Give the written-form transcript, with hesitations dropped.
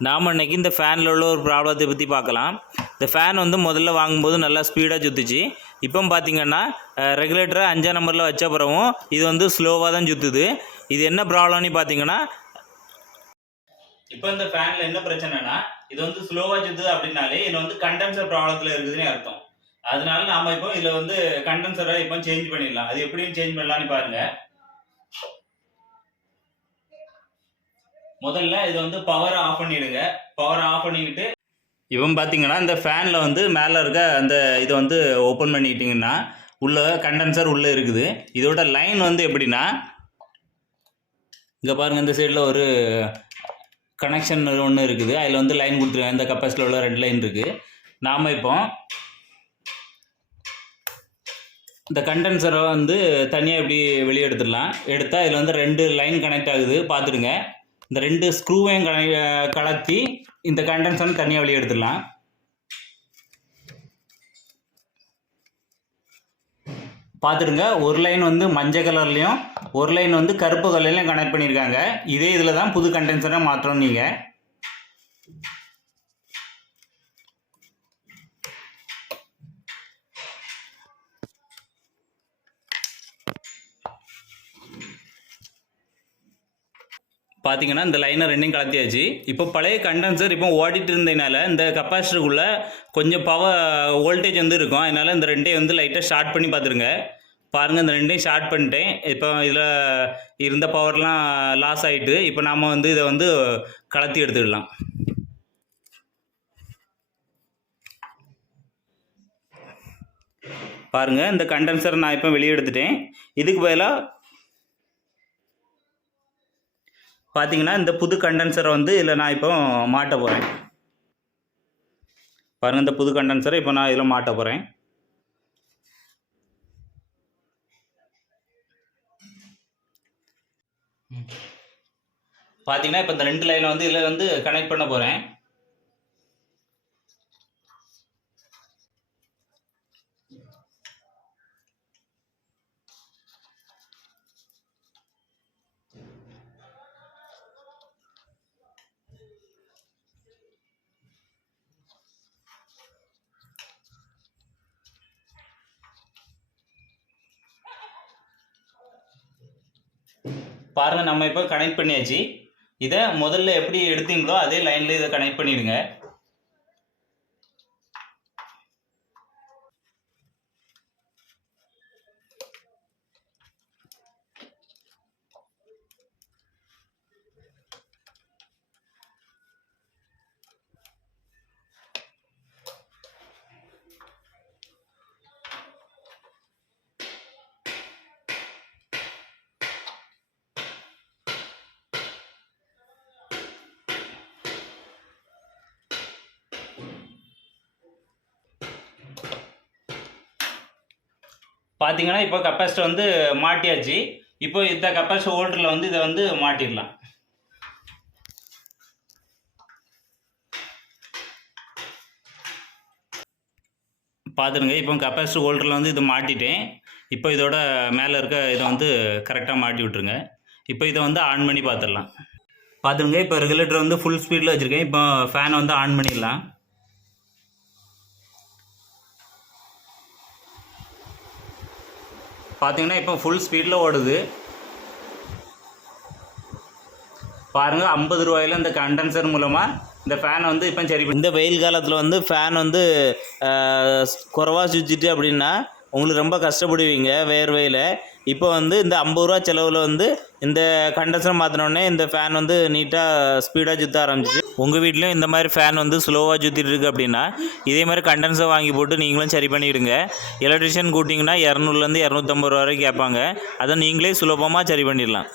நாம் இன்றைக்கி இந்த ஃபேனில் உள்ள ஒரு ப்ராப்ளத்தை பற்றி பார்க்கலாம். இந்த ஃபேன் வந்து முதல்ல வாங்கும்போது நல்லா ஸ்பீடாக சுற்றுச்சு. இப்போ பார்த்திங்கன்னா ரெகுலேட்டரை 5ஆம் நம்பரில் வச்ச பிறகும் இது வந்து ஸ்லோவாக தான் சுற்றுது. இது என்ன ப்ராப்ளம்னு பார்த்தீங்கன்னா, இப்போ இந்த ஃபேனில் என்ன பிரச்சனைனா, இது வந்து ஸ்லோவாக சுற்றுது அப்படின்னாலே இது வந்து கண்டென்சர் ப்ராப்ளத்தில் இருக்குதுன்னு அர்த்தம். அதனால நாம் இப்போ இதில் வந்து கண்டென்சரை இப்போ சேஞ்ச் பண்ணிடலாம். அது எப்படின்னு சேஞ்ச் பண்ணலான்னு பாருங்கள். முதல்ல இது வந்து பவரை ஆஃப் பண்ணிவிடுங்க. பவரை ஆஃப் பண்ணிக்கிட்டு இப்போ பார்த்தீங்கன்னா இந்த ஃபேனில் வந்து மேலே இருக்க அந்த இதை வந்து ஓப்பன் பண்ணிக்கிட்டிங்கன்னா உள்ள கண்டென்சர் உள்ளே இருக்குது. இதோட லைன் வந்து எப்படின்னா, இங்கே பாருங்கள், இந்த சைடில் ஒரு கனெக்ஷன் ஒன்று இருக்குது. அதில் வந்து லைன் கொடுத்துருக்காங்க. இந்த கப்பாசிட்டியில் உள்ள 2 லைன் இருக்குது. நாம் இப்போ இந்த கண்டென்சரை வந்து தனியாக எப்படி வெளியே எடுத்துடலாம். எடுத்தால் இதில் வந்து 2 லைன் கனெக்ட் ஆகுது, பார்த்துடுங்க. இந்த 2 ஸ்க்ரூவையும் கலத்தி இந்த கண்டென்சர் தனியாக வெளியே எடுத்துடலாம். பார்த்துடுங்க, ஒரு லைன் வந்து மஞ்சள் கலர்லேயும் ஒரு லைன் வந்து கருப்பு கலர்லையும் கனெக்ட் பண்ணியிருக்காங்க. இதே இதில் தான் புது கண்டென்சரை மாற்றணும் நீங்கள். பார்த்தீங்கன்னா இந்த லைனை 2யும் கலத்தியாச்சு. இப்போ பழைய கண்டென்சர் இப்போ ஓடிட்டு இருந்ததுனால இந்த கப்பாசிட்டருக்குள்ளே கொஞ்சம் பவர் வோல்டேஜ் வந்து இருக்கும். அதனால் இந்த 2ஐயும் வந்து லைட்டாக ஷார்ட் பண்ணி பார்த்துருங்க. பாருங்கள், இந்த 2ஐயும் ஷார்ட் பண்ணிட்டேன். இப்போ இதில் இருந்த பவர்லாம் லாஸ் ஆகிட்டு இப்போ நாம் வந்து இதை வந்து கலத்தி எடுத்துக்கலாம். பாருங்கள், இந்த கண்டென்சரை நான் இப்போ வெளியே எடுத்துட்டேன். இதுக்கு பதிலாக பார்த்தீங்கன்னா இந்த புது கண்டென்சரை வந்து இதில் நான் இப்போ மாட்ட போகிறேன். பாருங்கள், இந்த புது கண்டென்சரை இப்போ நான் இதில் மாட்ட போகிறேன். பார்த்தீங்கன்னா இப்போ இந்த 2 லைனை வந்து இதில் வந்து கனெக்ட் பண்ண போகிறேன். பாருங்கள், நம்ம இப்போ கனெக்ட் பண்ணியாச்சு. இதை முதல்ல எப்படி எடுத்தீங்களோ அதே லைனில் இதை கனெக்ட் பண்ணிடுங்க. பார்த்தீங்கன்னா இப்போ கப்பாசிட்டர் வந்து மாட்டியாச்சு. இப்போ இந்த கப்பாசிட்டர் ஹோல்டரில் வந்து இதை வந்து மாட்டிடலாம். பார்த்துருங்க, இப்போ கப்பாசிட்டர் ஹோல்டரில் வந்து இதை மாட்டிட்டேன். இப்போ இதோட மேலே இருக்க இதை வந்து கரெக்டாக மாட்டி விட்ருங்க. இப்போ இதை வந்து ஆன் பண்ணி பார்த்துடலாம். பார்த்துருங்க, இப்போ ரெகுலேட்டர் வந்து ஃபுல் ஸ்பீடில் வச்சுருக்கேன். இப்போ ஃபேனை வந்து ஆன் பண்ணிடலாம். பார்த்தீங்கன்னா இப்போ ஃபுல் ஸ்பீடில் ஓடுது. பாருங்கள், 50 ரூபாயில் இந்த கண்டென்சர் மூலமாக இந்த ஃபேனை வந்து இப்போ சரி. இந்த வெயில் காலத்தில் வந்து ஃபேன் வந்து குறைவாக சுற்றிட்டு அப்படின்னா உங்களுக்கு ரொம்ப கஷ்டப்படுவீங்க வேர்வையில். இப்போ வந்து இந்த 50 ரூபா செலவில் வந்து இந்த கண்டென்சர் மாற்றினோடனே இந்த ஃபேன் வந்து நீட்டாக ஸ்பீடாக சுற்ற ஆரம்பிச்சிச்சு. உங்கள் வீட்லேயும் இந்த மாதிரி ஃபேன் வந்து ஸ்லோவாக சுற்றிட்டு இருக்கு அப்படின்னா இதே மாதிரி கண்டென்சர் வாங்கி போட்டு நீங்களும் சரி பண்ணிவிடுங்க. எலக்ட்ரிஷியன் கூட்டிங்கன்னா 200லேருந்து 250 ரூபா வரைக்கும் கேட்பாங்க. அதை நீங்களே சுலபமாக சரி பண்ணிடலாம்.